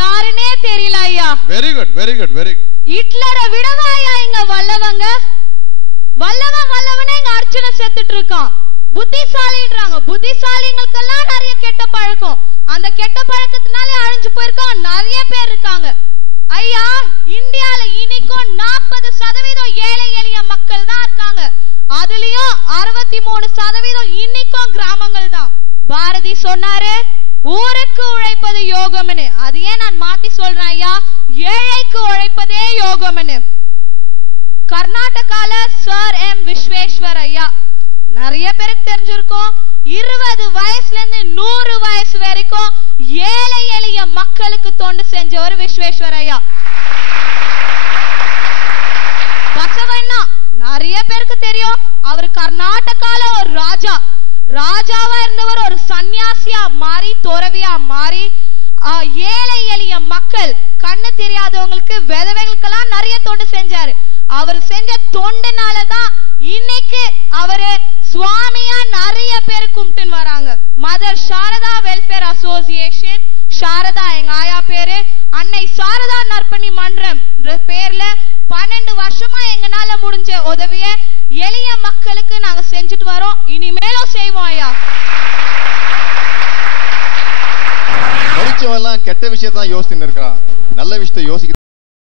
யாருன்னே தெரியல ஐயா. Very good very good very good. ஹிட்லரை விடவா ஐயா இங்க வல்லவங்க? வல்லவனே இங்க அர்ச்சனை செத்துட்டு இருக்கான். புத்திசாலின்றாங்க. புத்திசாலிங்களுக்கெல்லாம் நிறைய கெட்ட பழக்கம். அந்த கெட்ட பழக்கத்தினாலே அழிஞ்சு போயிருக்கான் நிறைய பேர் இருக்காங்க ஐயா. இந்தியால இன்னைக்கும் 40% ஏழை எளிய மக்கள் தான் இருக்காங்க. அதுலயும் 63% இன்னைக்கும் கிராமங்கள் தான். பாரதி சொன்னாரு ஊருக்கு உழைப்பது யோகம்னு. அதையே நான் மாத்தி சொல்றேன் ஐயா, ஏழைக்கு உழைப்பதே யோகம்னு. கர்நாடகால சர் எம் விஸ்வேஸ்வர் ஐயா நிறைய பேருக்கு தெரிஞ்சிருக்கும். 20 வயசுல இருந்து 100 வயசு வரைக்கும் ஏழை எளிய மக்களுக்கு தொண்டு செஞ்சவர் விஸ்வேஸ்வர் ஐயா. பசவண்ணா நிறைய பேருக்கு தெரியும். அவர் கர்நாடகால ஒரு ராஜாவா இருந்தவர். ஒரு சன்னியாசியா மாறி துறவியா மாறி ஏழை எளிய மக்கள் கண்ணு தெரியாதவங்களுக்கு விதவைகளுக்கெல்லாம் நிறைய தொண்டு செஞ்சாரு. அவர் செஞ்ச தொண்டுனாலதான் இன்னைக்கு அவரு சுவாமியா நிறைய பேர் கும்பிட்டு வராங்க. Mother Sharada welfare association, Sharada எங்க ஆயா பேரு, அன்னை சாரதா நற்பணி மன்றம் பேர்ல 12 வருஷமா எங்கனால முடிஞ்ச உதவிய எளிய மக்களுக்கு நாங்க செஞ்சுட்டு வரோம். இனிமேலும் செய்வோம் ஐயா. படிச்சவெல்லாம் கெட்ட விஷயத்தான் யோசிச்சுன்னு இருக்கிறான். நல்ல விஷயத்தை யோசிக்க